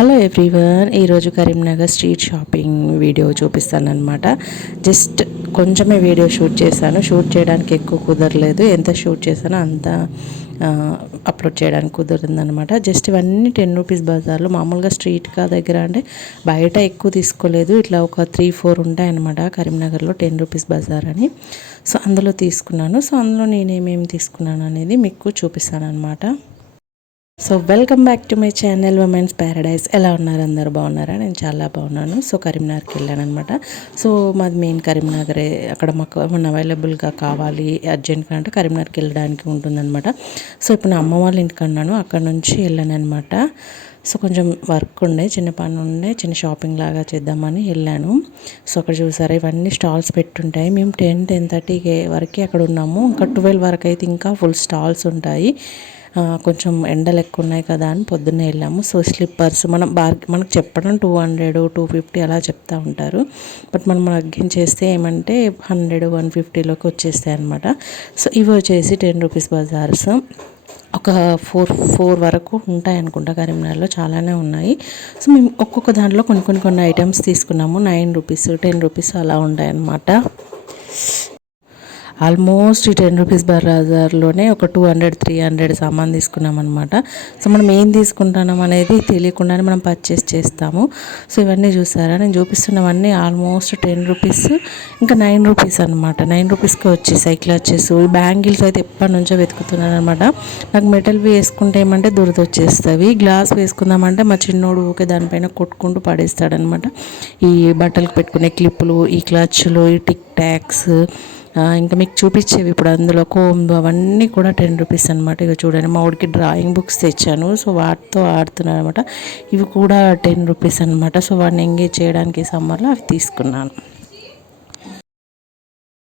Hello everyone, ఈరోజు Karimnagar street shopping video చూపిస్తానన్నమాట. Just కొంచెమే వీడియో షూట్ చేశాను. షూట్ చేయడానికి ఎక్కువ కుదరలేదు. ఎంత షూట్ చేశానో అంత అప్లోడ్ చేయడానికి కుదిరిందనమాట. జస్ట్ ఇవన్నీ 10 రూపీస్ బజార్లో మామూలుగా స్ట్రీట్గా దగ్గర అంటే బయట ఎక్కువ తీసుకోలేదు. ఇట్లా ఒక 3-4 ఉంటాయన్నమాట కరీంనగర్లో 10 రూపీస్ బజార్ అని. సో అందులో తీసుకున్నాను. సో అందులో నేనేమేమి తీసుకున్నాను అనేది మీకు చూపిస్తాను అనమాట. So welcome back to my channel women's Paradise. ఎలా ఉన్నారు? అందరూ బాగున్నారా? నేను చాలా బాగున్నాను. సో కరీంనగర్కి వెళ్ళాను అనమాట. సో మాది మెయిన్ కరీంనగరే. అక్కడ మాకు ఏమన్నా అవైలబుల్గా కావాలి అర్జెంట్గా అంటే కరీంనగర్కి వెళ్ళడానికి ఉంటుందన్నమాట. సో ఇప్పుడు నా అమ్మ వాళ్ళ ఇంటికి అన్నాను, అక్కడ నుంచి వెళ్ళాను అనమాట. సో కొంచెం వర్క్ ఉండే, చిన్న పని ఉండే, చిన్న షాపింగ్ లాగా చేద్దామని వెళ్ళాను. సో అక్కడ చూసారా, ఇవన్నీ స్టాల్స్ పెట్టుంటాయి. మేము 10-10:30 వరకు అక్కడ ఉన్నాము. ఇంకా 12 వరకు అయితే ఇంకా ఫుల్ స్టాల్స్ ఉంటాయి. కొంచెం ఎండలు ఎక్కువ ఉన్నాయి కదా అని పొద్దున్నే వెళ్ళాము. సో స్లిప్పర్స్ మనకు చెప్పడం 200-250 అలా చెప్తూ ఉంటారు. బట్ మనం అగ్గేం చేస్తే ఏమంటే 100-150లోకి వచ్చేస్తాయి అనమాట. సో ఇవి వచ్చేసి 10 రూపీస్ బజార్స్. ఒక 4 వరకు ఉంటాయి అనుకుంటా కరీంనగర్లో, చాలానే ఉన్నాయి. సో మేము ఒక్కొక్క దాంట్లో కొన్ని ఐటమ్స్ తీసుకున్నాము. 9 రూపీస్, 10 రూపీస్ అలా ఉంటాయి అన్నమాట. ఆల్మోస్ట్ ఈ 10 రూపీస్ బజార్లోనే ఒక 200-300 సామాన్ తీసుకున్నాం అనమాట. సో మనం ఏం తీసుకుంటున్నాం అనేది తెలియకుండానే మనం పర్చేస్ చేస్తాము. సో ఇవన్నీ చూసారా, నేను చూపిస్తున్నవన్నీ ఆల్మోస్ట్ 10 రూపీస్, ఇంకా 9 రూపీస్ అనమాట. 9 రూపీస్కి వచ్చేసాయి క్లచెస్. ఈ బ్యాంగిల్స్ అయితే ఎప్పటి నుంచో వెతుకుతున్నాను అనమాట. నాకు మెటల్ వేసుకుంటే ఏమంటే దురద వచ్చేస్తుంది. గ్లాస్ వేసుకుందామంటే మా చిన్నోడు ఊకే దానిపైన కొట్టుకుంటూ పడేస్తాడనమాట. ఈ బట్టలకు పెట్టుకునే క్లిప్పులు, ఈ క్లచ్లు, ఈ టిక్ టాక్స్, ఇంకా మీకు చూపించేవి ఇప్పుడు అందులో కోంబు అవన్నీ కూడా 10 రూపీస్ అనమాట. ఇక చూడండి, మా ఊడికి డ్రాయింగ్ బుక్స్ తెచ్చాను. సో వాటితో ఆడుతున్నాను అనమాట. ఇవి కూడా 10 రూపీస్ అనమాట. సో వాడిని ఎంగేజ్ చేయడానికి సమ్మర్లో అవి తీసుకున్నాను.